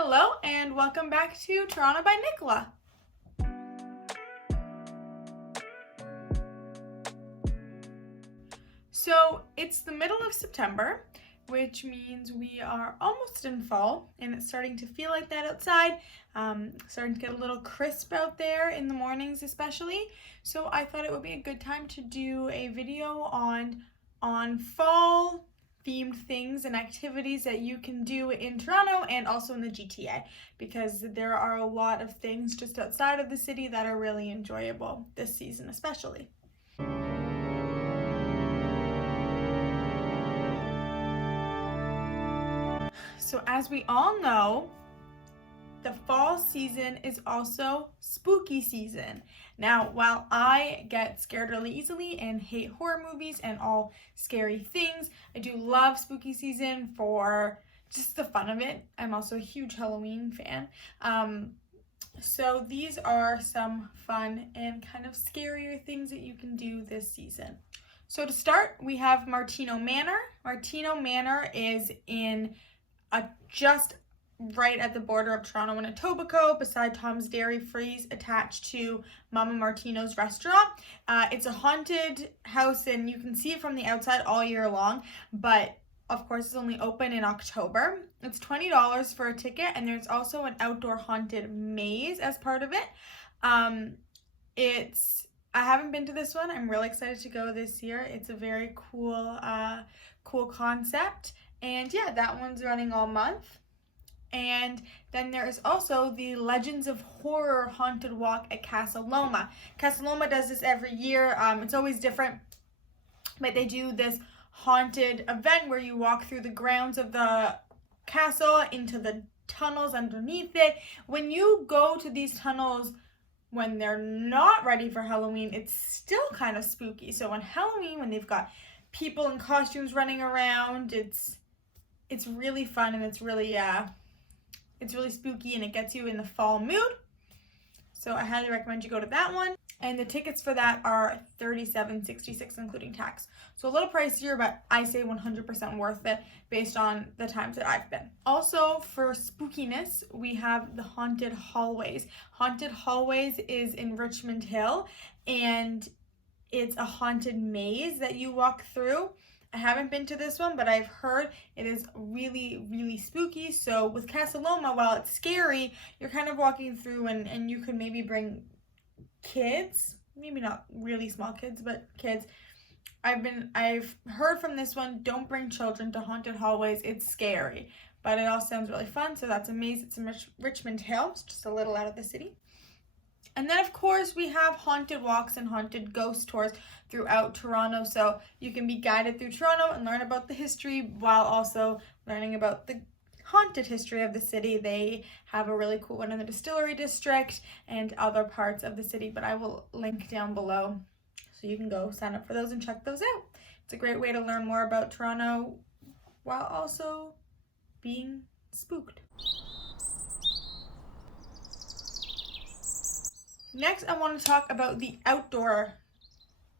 Hello and welcome back to Toronto by Nicola. So it's the middle of September, which means we are almost in fall and it's starting to feel like that outside, starting to get a little crisp out there in the mornings especially. So I thought it would be a good time to do a video on fall themed things and activities that you can do in Toronto and also in the GTA, because there are a lot of things just outside of the city that are really enjoyable this season especially. So as we all know, the fall season is also spooky season. Now, while I get scared really easily and hate horror movies and all scary things, I do love spooky season for just the fun of it. I'm also a huge Halloween fan. So these are some fun and kind of scarier things that you can do this season. So to start, we have Martino Manor. Martino Manor is in just right at the border of Toronto and Etobicoke, beside Tom's Dairy Freeze, attached to Mama Martino's restaurant. It's a haunted house and you can see it from the outside all year long, but of course it's only open in October. It's $20 for a ticket, and there's also an outdoor haunted maze as part of it. I haven't been to this one. I'm really excited to go this year. It's a very cool concept. And yeah, that one's running all month. And then there is also the Legends of Horror Haunted Walk at Casa Loma. Casa Loma does this every year. It's always different, but they do this haunted event where you walk through the grounds of the castle into the tunnels underneath it. When you go to these tunnels when they're not ready for Halloween, it's still kind of spooky. So on Halloween, when they've got people in costumes running around, it's really fun, and it's really spooky, and it gets you in the fall mood. So I highly recommend you go to that one. And the tickets for that are $37.66 including tax. So a little pricier, but I say 100% worth it based on the times that I've been. Also, for spookiness, we have the Haunted Hallways. Haunted Hallways is in Richmond Hill, and it's a haunted maze that you walk through. I haven't been to this one, but I've heard it is really, really spooky. So with Casa Loma, while it's scary, you're kind of walking through and you can maybe bring kids, maybe not really small kids, but kids. I've heard from this one, don't bring children to Haunted Hallways. It's scary, but it all sounds really fun. So that's a maze. It's in Richmond Hill. It's just a little out of the city. And then, of course, we have haunted walks and haunted ghost tours throughout Toronto. So you can be guided through Toronto and learn about the history while also learning about the haunted history of the city. They have a really cool one in the Distillery District and other parts of the city, but I will link down below so you can go sign up for those and check those out. It's a great way to learn more about Toronto while also being spooked. Next, I want to talk about the outdoor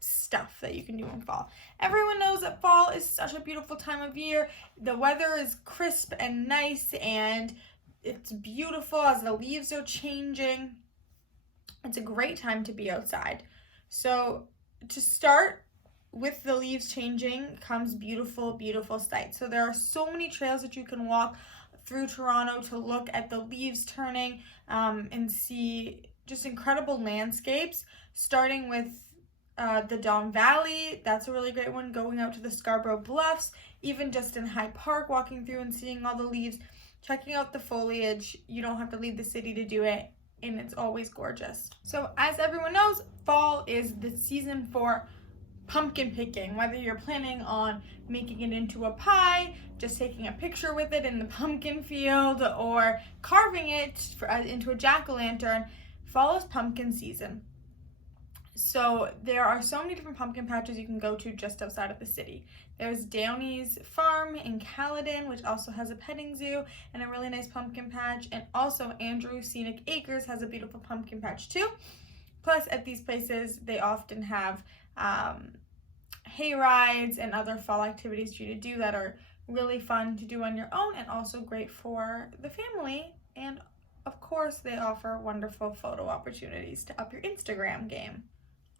stuff that you can do in fall. Everyone knows that fall is such a beautiful time of year. The weather is crisp and nice, and it's beautiful as the leaves are changing. It's a great time to be outside. So to start with the leaves changing comes beautiful, beautiful sights. So there are so many trails that you can walk through Toronto to look at the leaves turning and see just incredible landscapes, starting with the Don Valley. That's a really great one. Going out to the Scarborough Bluffs, even just in High Park, walking through and seeing all the leaves, checking out the foliage. You don't have to leave the city to do it, and it's always gorgeous. So as everyone knows, fall is the season for pumpkin picking. Whether you're planning on making it into a pie, just taking a picture with it in the pumpkin field, or carving it into a jack-o'-lantern, fall is pumpkin season. So there are so many different pumpkin patches you can go to just outside of the city. There's Downey's Farm in Caledon, which also has a petting zoo and a really nice pumpkin patch. And also Andrew Scenic Acres has a beautiful pumpkin patch too. Plus at these places, they often have hay rides and other fall activities for you to do that are really fun to do on your own and also great for the family and of course they offer wonderful photo opportunities to up your Instagram game.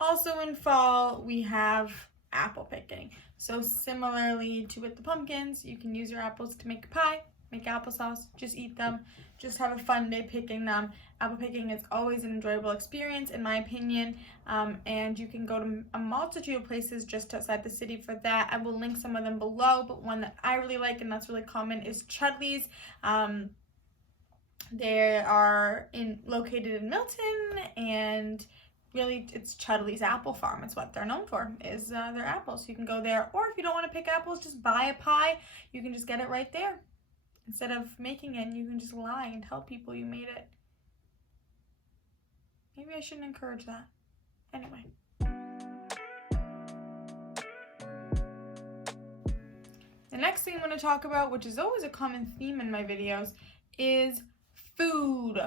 Also in fall, we have apple picking. So similarly to with the pumpkins, you can use your apples to make a pie, make applesauce, just eat them, just have a fun day picking them. Apple picking is always an enjoyable experience in my opinion, and you can go to a multitude of places just outside the city for that. I will link some of them below, but one that I really like and that's really common is Chudley's. They are located in Milton, and really it's Chudley's Apple Farm. It's what they're known for, is their apples. You can go there, or if you don't want to pick apples, just buy a pie. You can just get it right there. Instead of making it, you can just lie and tell people you made it. Maybe I shouldn't encourage that. Anyway. The next thing I'm going to talk about, which is always a common theme in my videos, is food.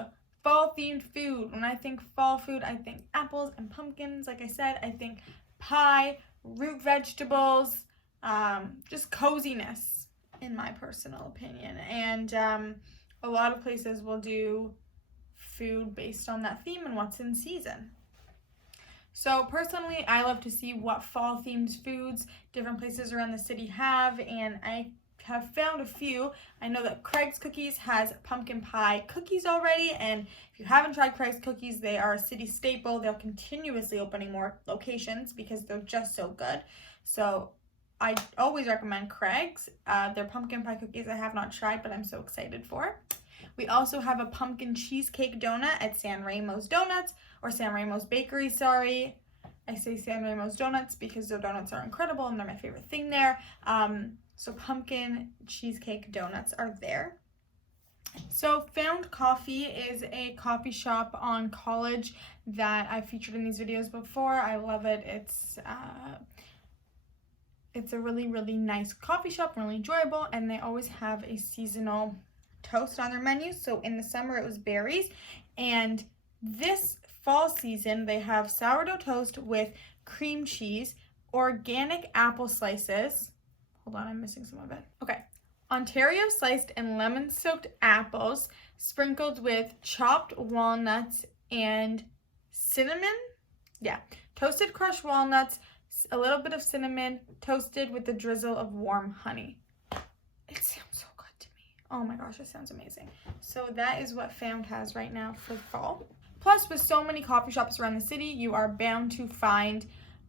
Fall themed food. When I think fall food, I think apples and pumpkins. Like I said, I think pie, root vegetables, just coziness in my personal opinion. And a lot of places will do food based on that theme and what's in season. So personally, I love to see what fall themed foods different places around the city have, and I have found a few. I know that Craig's Cookies has pumpkin pie cookies already, and if you haven't tried Craig's Cookies, they are a city staple. They're continuously opening more locations because they're just so good. So I always recommend Craig's. Their pumpkin pie cookies I have not tried, but I'm so excited for. We also have a pumpkin cheesecake donut at San Ramo's Donuts, or San Ramo's Bakery, sorry. I say San Ramo's Donuts because their donuts are incredible and they're my favorite thing there. So pumpkin cheesecake donuts are there. So Found Coffee is a coffee shop on College that I featured in these videos before. I love it. It's a really, really nice coffee shop, really enjoyable, and they always have a seasonal toast on their menu. So in the summer it was berries, and this fall season they have sourdough toast with cream cheese, organic apple slices. Hold on, I'm missing some of it. Okay. Ontario sliced and lemon soaked apples sprinkled with chopped walnuts and cinnamon. Yeah. Toasted crushed walnuts, a little bit of cinnamon, toasted with a drizzle of warm honey. It sounds so good to me. Oh my gosh, it sounds amazing. So that is what Found has right now for fall. Plus, with so many coffee shops around the city, you are bound to find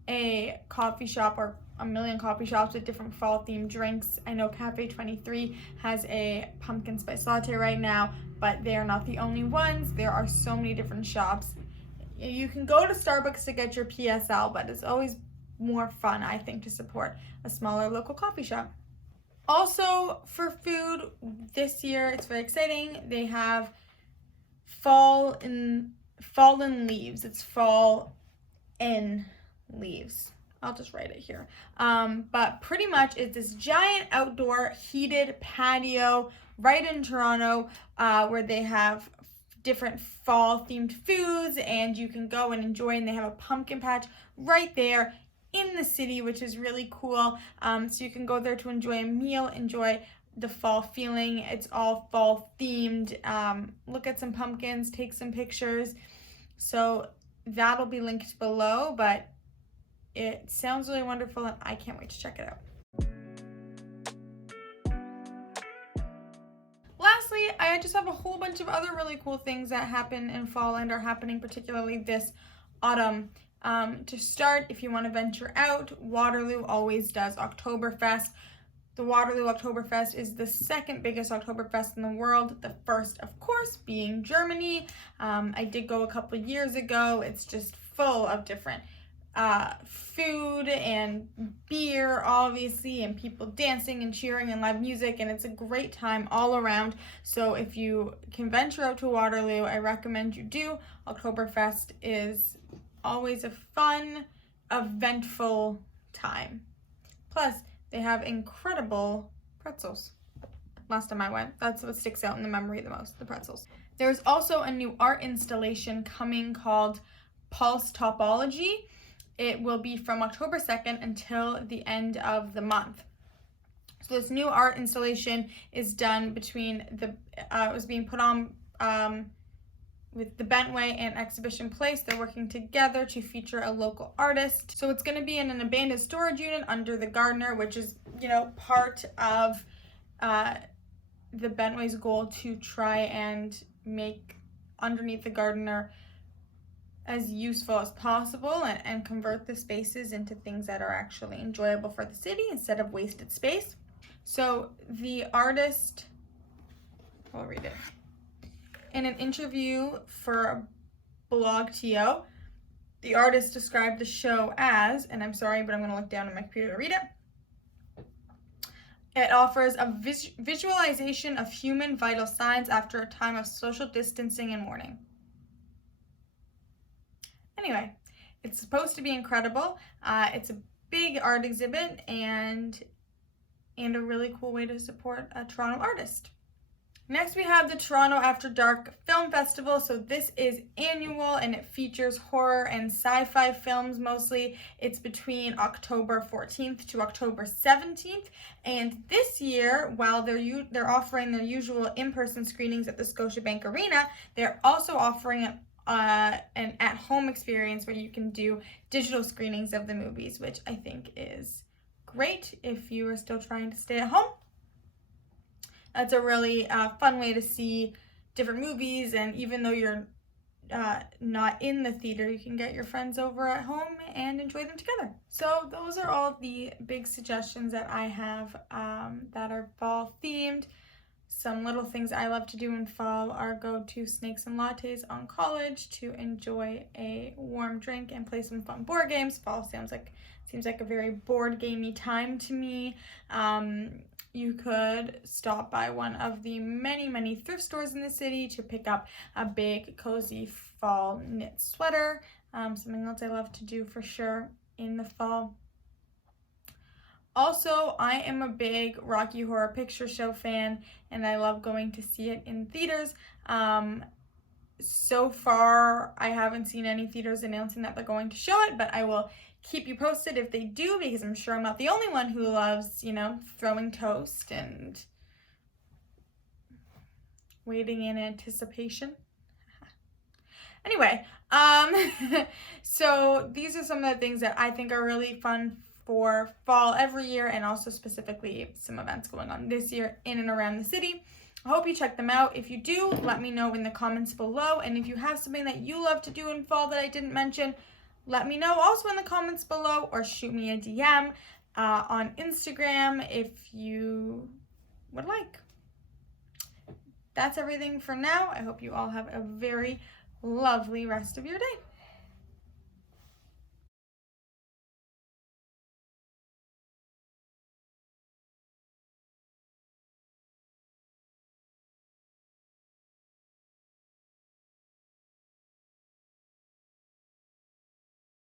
a coffee shop or a million coffee shops with different fall themed drinks. I know Cafe 23 has a pumpkin spice latte right now, but they are not the only ones. There are so many different shops. You can go to Starbucks to get your PSL, but it's always more fun, I think, to support a smaller local coffee shop. Also, for food this year, it's very exciting. They have fallen leaves. It's fall in leaves. I'll just write it here. But pretty much it's this giant outdoor heated patio right in Toronto, where they have different fall themed foods, and you can go and enjoy, and they have a pumpkin patch right there in the city, which is really cool. So you can go there to enjoy a meal, enjoy the fall feeling. It's all fall themed. Look at some pumpkins, take some pictures. So that'll be linked below, but it sounds really wonderful and I can't wait to check it out. Lastly, I just have a whole bunch of other really cool things that happen in fall and are happening particularly this autumn. To start, if you want to venture out, Waterloo always does Oktoberfest. The Waterloo Oktoberfest is the second biggest Oktoberfest in the world. The first, of course, being Germany. I did go a couple years ago. It's just full of different food and beer, obviously, and people dancing and cheering and live music, and it's a great time all around. So if you can venture out to Waterloo, I recommend you do. Oktoberfest is always a fun, eventful time. Plus, they have incredible pretzels. Last time I went, that's what sticks out in the memory the most, the pretzels. There's also a new art installation coming called Pulse Topology. It will be from October 2nd until the end of the month. So this new art installation is done between it was being put on with the Bentway and Exhibition Place. They're working together to feature a local artist. So it's going to be in an abandoned storage unit under the Gardner, which is, part of the Bentway's goal to try and make underneath the Gardner as useful as possible and convert the spaces into things that are actually enjoyable for the city instead of wasted space. So the artist, I'll read it. In an interview for BlogTO, the artist described the show as, and I'm sorry, but I'm going to look down on my computer to read it. It offers a visualization of human vital signs after a time of social distancing and mourning. Anyway, it's supposed to be incredible. It's a big art exhibit and a really cool way to support a Toronto artist. Next, we have the Toronto After Dark Film Festival. So this is annual and it features horror and sci-fi films mostly. It's between October 14th to October 17th. And this year, while they're offering their usual in-person screenings at the Scotiabank Arena, they're also offering an at-home experience where you can do digital screenings of the movies, which I think is great if you are still trying to stay at home. It's a really fun way to see different movies, and even though you're not in the theater, you can get your friends over at home and enjoy them together. So those are all the big suggestions that I have that are fall themed. Some little things I love to do in fall are go to Snakes and Lattes on College to enjoy a warm drink and play some fun board games. Fall seems like a very board gamey time to me. You could stop by one of the many, many thrift stores in the city to pick up a big, cozy fall knit sweater. Something else I love to do for sure in the fall. Also, I am a big Rocky Horror Picture Show fan, and I love going to see it in theaters. So far, I haven't seen any theaters announcing that they're going to show it, but I will keep you posted if they do, because I'm sure I'm not the only one who loves, throwing toast and waiting in anticipation. Anyway, so these are some of the things that I think are really fun for fall every year, and also specifically some events going on this year in and around the city. I hope you check them out. If you do, let me know in the comments below, and if you have something that you love to do in fall that I didn't mention, let me know also in the comments below, or shoot me a DM on Instagram if you would like. That's everything for now. I hope you all have a very lovely rest of your day.